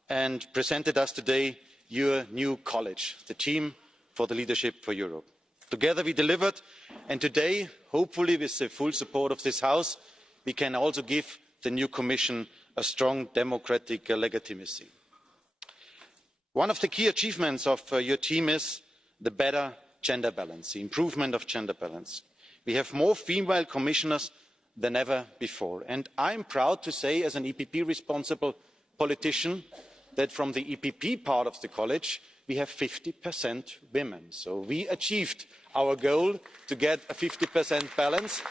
and presented us today your new college, the team for the leadership for Europe. Together we delivered, and today, hopefully with the full support of this House, we can also give the new Commission a strong democratic legitimacy. One of the key achievements of your team is the better gender balance, the improvement of gender balance. We have more female commissioners than ever before, and I'm proud to say, as an EPP responsible politician, that from the EPP part of the college we have 50% women. So we achieved our goal to get a 50% balance.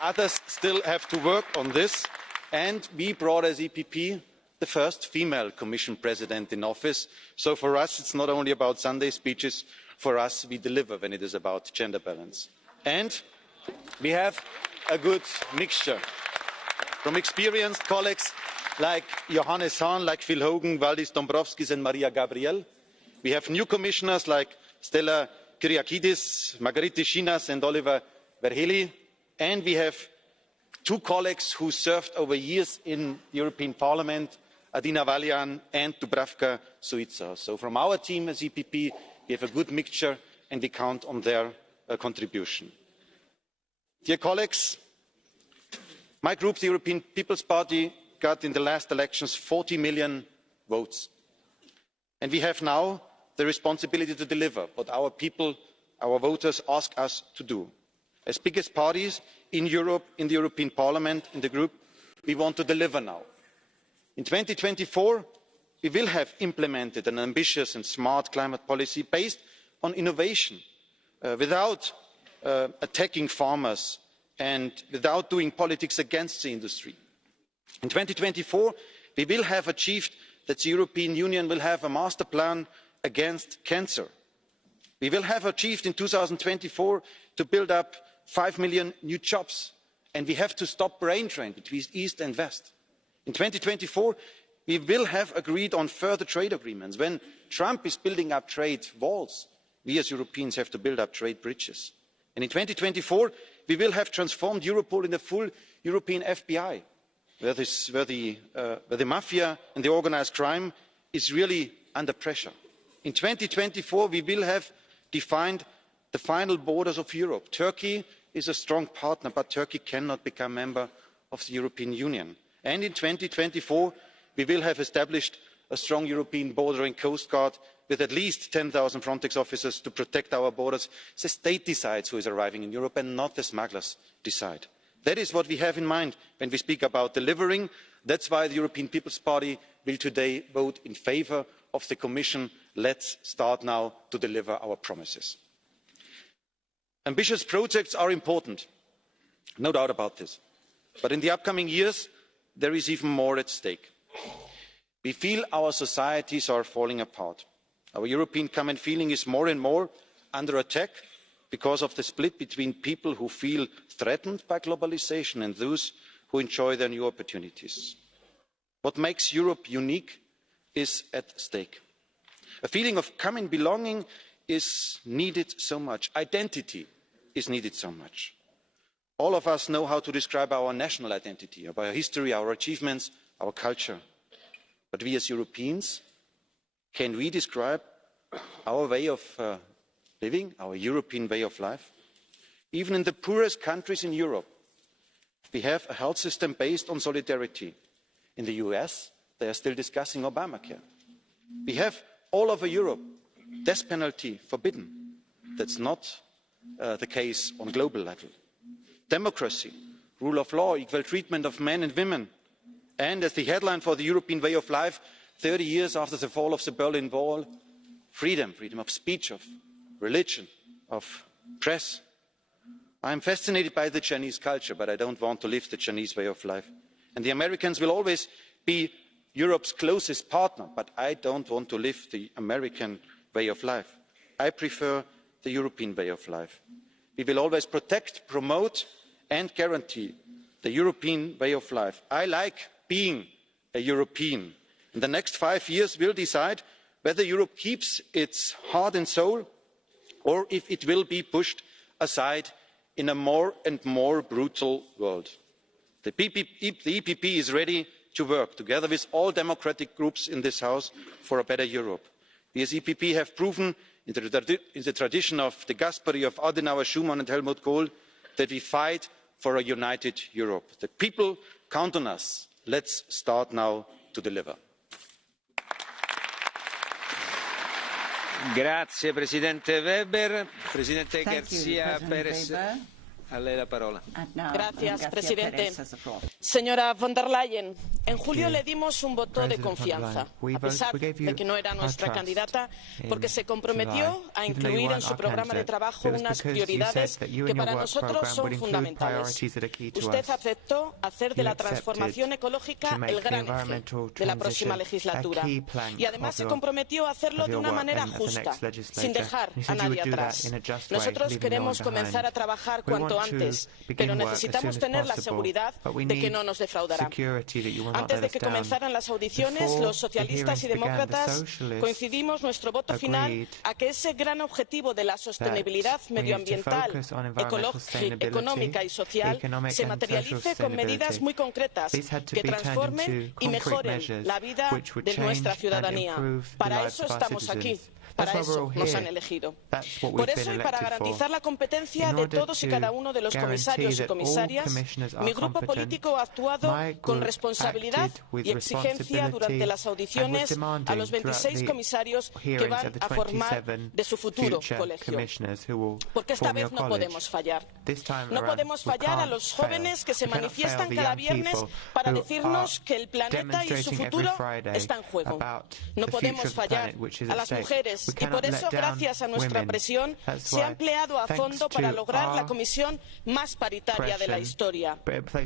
Others still have to work on this, and we brought as EPP the first female Commission President in office. So for us it's not only about Sunday speeches, for us we deliver when it is about gender balance. And we have a good mixture from experienced colleagues like Johannes Hahn, like Phil Hogan, Valdis Dombrovskis and Maria Gabriel. We have new commissioners like Stella Kyriakides, Margaritis Schinas and Oliver Verhely, and we have two colleagues who served over years in the European Parliament, Adina Valian and Dubravka Suica. So from our team as EPP, we have a good mixture and we count on their contribution. Dear colleagues, my group, the European People's Party, got in the last elections 40 million votes. And we have now the responsibility to deliver what our people, our voters, ask us to do. As biggest parties in Europe, in the European Parliament, in the group, we want to deliver now. In 2024, we will have implemented an ambitious and smart climate policy based on innovation, without attacking farmers and without doing politics against the industry. In 2024, we will have achieved that the European Union will have a master plan against cancer. We will have achieved in 2024 to build up 5 million new jobs, and we have to stop brain drain between East and West. In 2024, we will have agreed on further trade agreements. When Trump is building up trade walls, we as Europeans have to build up trade bridges. And in 2024, we will have transformed Europol in a full European FBI, where the mafia and the organised crime is really under pressure. In 2024, we will have defined the final borders of Europe. Turkey is a strong partner, but Turkey cannot become a member of the European Union. And in 2024, we will have established a strong European border and coast guard with at least 10,000 Frontex officers to protect our borders. The state decides who is arriving in Europe and not the smugglers decide. That is what we have in mind when we speak about delivering. That's why the European People's Party will today vote in favour of the Commission. Let's start now to deliver our promises. Ambitious projects are important, no doubt about this. But in the upcoming years, there is even more at stake. We feel our societies are falling apart. Our European common feeling is more and more under attack because of the split between people who feel threatened by globalisation and those who enjoy their new opportunities. What makes Europe unique is at stake. A feeling of common belonging is needed so much. Identity is needed so much. All of us know how to describe our national identity, our history, our achievements, our culture. But we as Europeans, can we describe our way of living, our European way of life? Even in the poorest countries in Europe, we have a health system based on solidarity. In the US, they are still discussing Obamacare. We have all over Europe death penalty forbidden. That's not the case on global level. Democracy, rule of law, equal treatment of men and women. And as the headline for the European way of life, 30 years after the fall of the Berlin Wall, freedom, freedom of speech, of religion, of press. I am fascinated by the Chinese culture, but I don't want to live the Chinese way of life. And the Americans will always be Europe's closest partner, but I don't want to live the American way of life. I prefer the European way of life. We will always protect, promote and guarantee the European way of life. I like being a European. In the next 5 years, we'll decide whether Europe keeps its heart and soul or if it will be pushed aside in a more and more brutal world. The EPP is ready to work together with all democratic groups in this House for a better Europe. We as EPP have proven in the tradition of de Gasperi, of Adenauer, Schuman and Helmut Kohl that we fight for a united Europe. The people count on us. Let's start now to deliver. Grazie Presidente Weber. Presidente Thank you, García President Pérez, Weber. a lei la parola. Señor presidente. Señora von der Leyen, en julio le dimos un voto de confianza, a pesar de que no era nuestra candidata, porque se comprometió a incluir en su programa de trabajo unas prioridades que para nosotros son fundamentales. Usted aceptó hacer de la transformación ecológica el gran eje de la próxima legislatura y además se comprometió a hacerlo de una manera justa, sin dejar a nadie atrás. Nosotros queremos comenzar a trabajar cuanto antes, pero necesitamos tener la seguridad de que no nos defraudará. Antes de que comenzaran las audiciones, los socialistas y demócratas coincidimos nuestro voto final a que ese gran objetivo de la sostenibilidad medioambiental, económica y social se materialice con medidas muy concretas que transformen y mejoren la vida de nuestra ciudadanía. Para eso estamos aquí. Para eso nos han elegido. Por eso y para garantizar la competencia de todos y cada uno de los comisarios y comisarias, mi grupo político ha actuado con responsabilidad y exigencia durante las audiciones a los 26 comisarios que van a formar de su futuro colegio. Porque esta vez no podemos fallar. No podemos fallar a los jóvenes que se manifiestan cada viernes para decirnos que el planeta y su futuro está en juego. No podemos fallar a las mujeres y por eso, gracias a nuestra presión, se ha empleado a fondo para lograr la comisión más paritaria de la historia.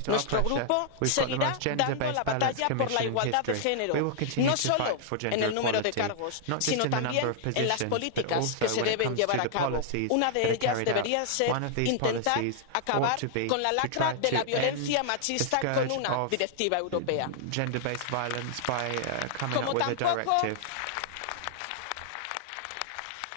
Nuestro grupo seguirá dando la batalla por la igualdad de género, no solo en el número de cargos, sino también en las políticas que se deben llevar a cabo. Una de ellas debería ser intentar acabar con la lacra de la violencia machista con una directiva europea.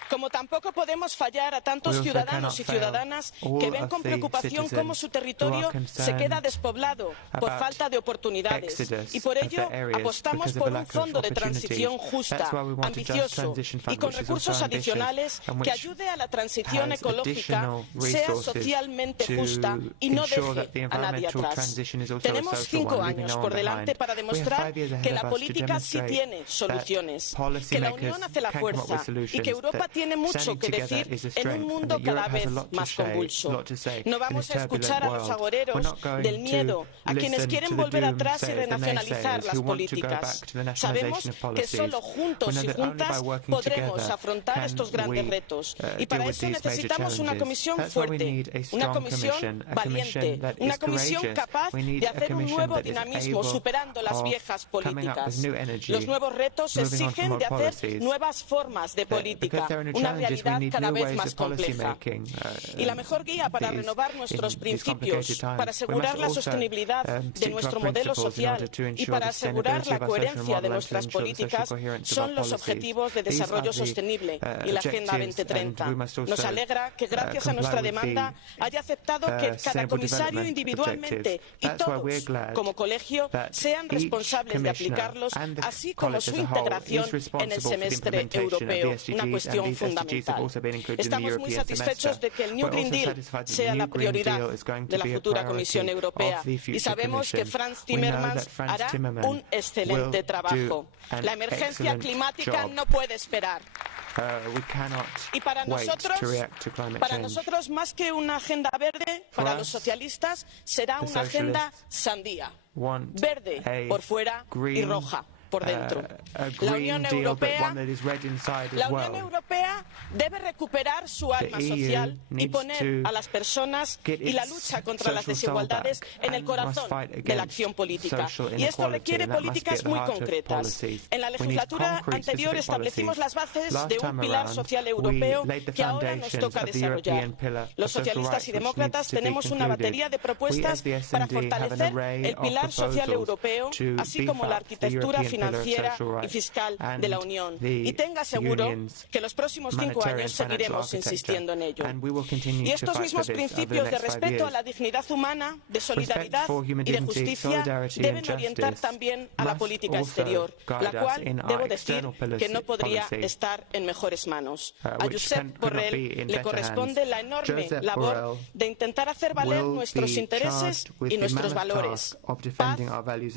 Como tampoco podemos fallar a tantos ciudadanos y ciudadanas que ven con preocupación cómo su territorio se queda despoblado por falta de oportunidades. Y por ello apostamos por un fondo de transición justa, ambicioso y con recursos adicionales que ayude a la transición ecológica, sea socialmente justa y no deje a nadie atrás. Tenemos 5 años por delante para demostrar que la política sí tiene soluciones, que la unión hace la fuerza y que Europa tiene mucho que decir en un mundo cada vez más convulso. No vamos a escuchar a los agoreros del miedo, a quienes quieren volver atrás y renacionalizar las políticas. Sabemos que solo juntos y juntas podremos afrontar estos grandes retos. Y para eso necesitamos una comisión fuerte, una comisión valiente, una comisión capaz de hacer un nuevo dinamismo superando las viejas políticas. Los nuevos retos exigen de hacer nuevas formas de política, una realidad cada vez más compleja. Y la mejor guía para renovar nuestros principios, para asegurar la sostenibilidad de nuestro modelo social y para asegurar la coherencia de nuestras políticas son los Objetivos de Desarrollo Sostenible y la Agenda 2030. Nos alegra que gracias a nuestra demanda haya aceptado que cada comisario individualmente y todos como colegio sean responsables de aplicarlos, así como su integración en el semestre europeo, una cuestión fundamental. Estamos muy satisfechos de que el New Green Deal sea la prioridad de la futura Comisión Europea y sabemos que Frans Timmermans hará un excelente trabajo. La emergencia climática no puede esperar. Y para nosotros, más que una agenda verde, para los socialistas será una agenda sandía, verde por fuera y roja. por dentro. La Unión Europea debe recuperar su alma social y poner a las personas y la lucha contra las desigualdades en el corazón de la acción política. Y esto requiere políticas muy concretas. En la legislatura anterior establecimos las bases de un pilar social europeo que ahora nos toca desarrollar. Los socialistas y demócratas tenemos una batería de propuestas para fortalecer el pilar social europeo, así como la arquitectura financiera y fiscal de la Unión. Y tenga seguro que los próximos 5 años seguiremos insistiendo en ello. Y estos mismos principios de respeto a la dignidad humana, de solidaridad y de justicia deben orientar también a la política exterior, la cual, debo decir, que no podría estar en mejores manos. A Josep Borrell le corresponde la enorme labor de intentar hacer valer nuestros intereses y nuestros valores, paz,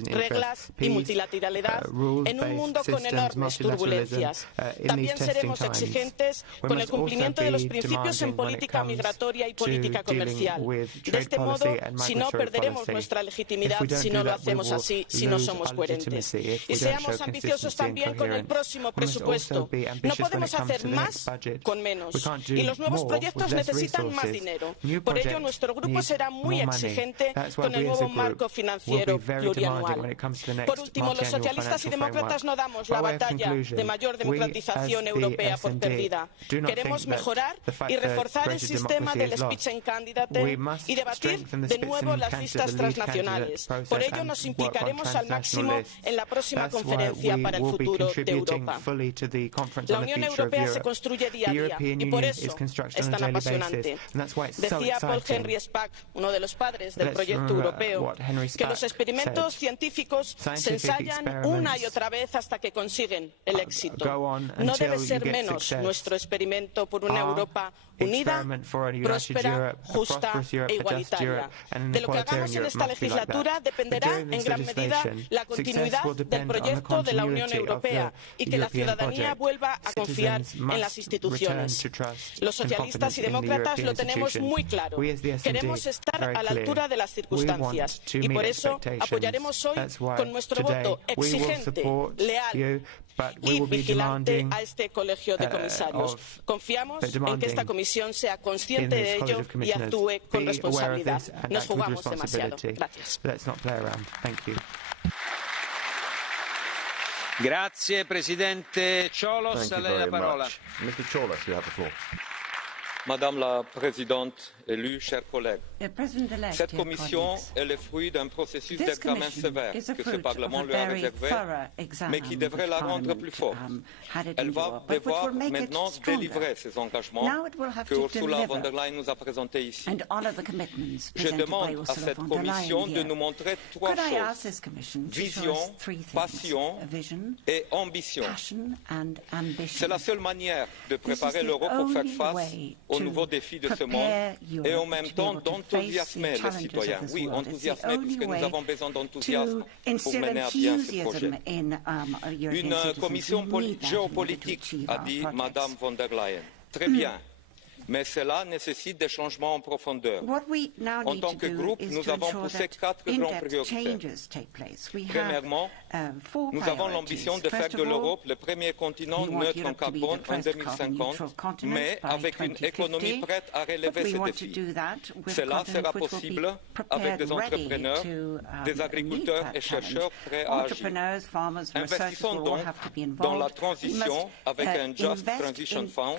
reglas y multilateralidad en un mundo con enormes turbulencias. También seremos exigentes con el cumplimiento de los principios en política migratoria y política comercial. De este modo, si no, perderemos nuestra legitimidad si no lo hacemos así, si no somos coherentes. Y seamos ambiciosos también con el próximo presupuesto. No podemos hacer más con menos. Y los nuevos proyectos necesitan más dinero. Por ello, nuestro grupo será muy exigente con el nuevo marco financiero plurianual. Por último, los socialistas y demócratas no damos la batalla de mayor democratización europea por perdida. Queremos mejorar y reforzar el sistema del Spitzenkandidaten y debatir de nuevo las listas transnacionales. Por ello, nos implicaremos al máximo en la próxima conferencia para el futuro de Europa. La Unión Europea se construye día a día y por eso es tan apasionante. Decía Paul Henry Spaak, uno de los padres del proyecto europeo, que los experimentos científicos se ensayan una y otra vez hasta que consiguen el éxito. No debe ser menos nuestro experimento por una Europa unida, próspera, justa e igualitaria. De lo que hagamos en esta legislatura dependerá en gran medida la continuidad del proyecto de la Unión Europea y que la ciudadanía vuelva a confiar en las instituciones. Los socialistas y demócratas lo tenemos muy claro. Queremos estar a la altura de las circunstancias y por eso apoyaremos hoy con nuestro voto exigente, leal y vigilante a este colegio de comisarios. Confiamos en que esta comisión sea consciente de ello y actúe con responsabilidad. Nos jugamos demasiado. Gracias. Grazie Presidente Ciolos, a lei la parola. Mr. Ciolos, you have the floor. Madame la Présidente élue, chers collègues, cette Commission est le fruit d'un processus d'examen sévère que ce Parlement lui a réservé, mais qui devrait la rendre plus forte. Elle va devoir maintenant délivrer ces engagements que Ursula von der Leyen nous a présentés ici. Je demande à cette Commission de nous montrer 3 choses: vision, passion et ambition. C'est la seule manière de préparer l'Europe pour faire face aux nouveaux défis de ce monde et en même temps d'enthousiasmer les citoyens. Oui, enthousiasmer, puisque nous avons besoin d'enthousiasme pour mener à bien ce projet. Une commission géopolitique, a dit Madame von der Leyen. Très bien. Mais cela nécessite des changements en profondeur. En tant que groupe, nous avons poussé 4 grandes priorités. Premièrement, nous avons l'ambition de faire de l'Europe le premier continent neutre en carbone en 2050, mais avec une économie prête à relever ces défis. Cela sera possible avec des entrepreneurs, des agriculteurs et chercheurs prêts à agir. Investissons donc dans la transition avec un Just Transition Fund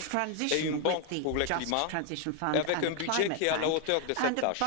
et une banque pour le climat, et avec un budget qui est à la hauteur de cette tâche.